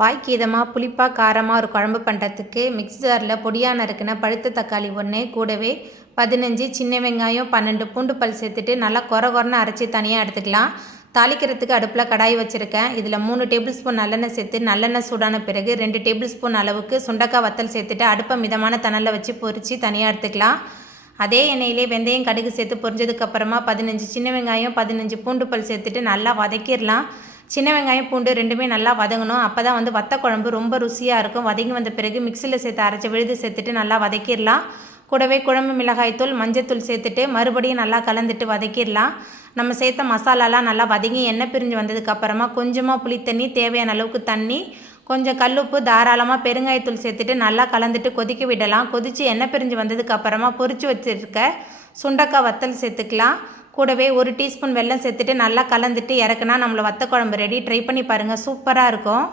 வாய்க்கு இதமாக புளிப்பாக காரமாக ஒரு குழம்பு பண்ணுறதுக்கு மிக்ஸி ஜாரில் பொடியாக நறுக்கின பழுத்த தக்காளி 1 கூடவே 15 சின்ன வெங்காயம் 12 பூண்டு பல் சேர்த்துட்டு நல்லா கொரன்னு அரைச்சி தனியாக எடுத்துக்கலாம். தாளிக்கிறதுக்கு அடுப்பில் கடாய் வச்சுருக்கேன். இதில் 3 டேபிள் ஸ்பூன் நல்லெண்ணெய் சேர்த்து நல்லெண்ணெய் சூடான பிறகு 2 டேபிள் ஸ்பூன் அளவுக்கு சுண்டக்காய் வத்தல் சேர்த்துட்டு அடுப்பை மிதமான தணலில் வச்சு பொரித்து தனியாக எடுத்துக்கலாம். அதே எண்ணெயிலே வெந்தயம் கடுகு சேர்த்து பொரிஞ்சதுக்கப்புறமா 15 சின்ன வெங்காயம் 15 பூண்டு பல் சேர்த்துட்டு நல்லா வதக்கிடலாம். சின்ன வெங்காயம் பூண்டு ரெண்டுமே நல்லா வதங்கணும். அப்போ தான் வத்த குழம்பு ரொம்ப ருசியாக இருக்கும். வதங்கி வந்த பிறகு மிக்சியில் சேர்த்து அரைச்சி விழுது சேர்த்துட்டு நல்லா வதக்கிடலாம். கூடவே குழம்பு மிளகாய்த்தூள் மஞ்சத்தூள் சேர்த்துட்டு மறுபடியும் நல்லா கலந்துட்டு வதக்கிடலாம். நம்ம சேர்த்த மசாலாலாம் நல்லா வதங்கி எண்ணெய் பிரிஞ்சு வந்ததுக்கப்புறமா கொஞ்சமாக புளித்தண்ணி, தேவையான அளவுக்கு தண்ணி, கொஞ்சம் கல்லுப்பு, தாராளமாக பெருங்காயத்தூள் சேர்த்துட்டு நல்லா கலந்துட்டு கொதிக்க விடலாம். கொதித்து எண்ணெய் பிரிஞ்சு வந்ததுக்கப்புறமா பொரித்து வச்சுருக்க சுண்டக்காய் வத்தல் சேர்த்துக்கலாம். கூடவே 1 டீஸ்பூன் வெல்லம் சேர்த்துட்டு நல்லா கலந்துட்டு இறக்குனா நம்மளோட வத்த குழம்பு ரெடி. ட்ரை பண்ணி பாருங்கள், சூப்பராக இருக்கும்.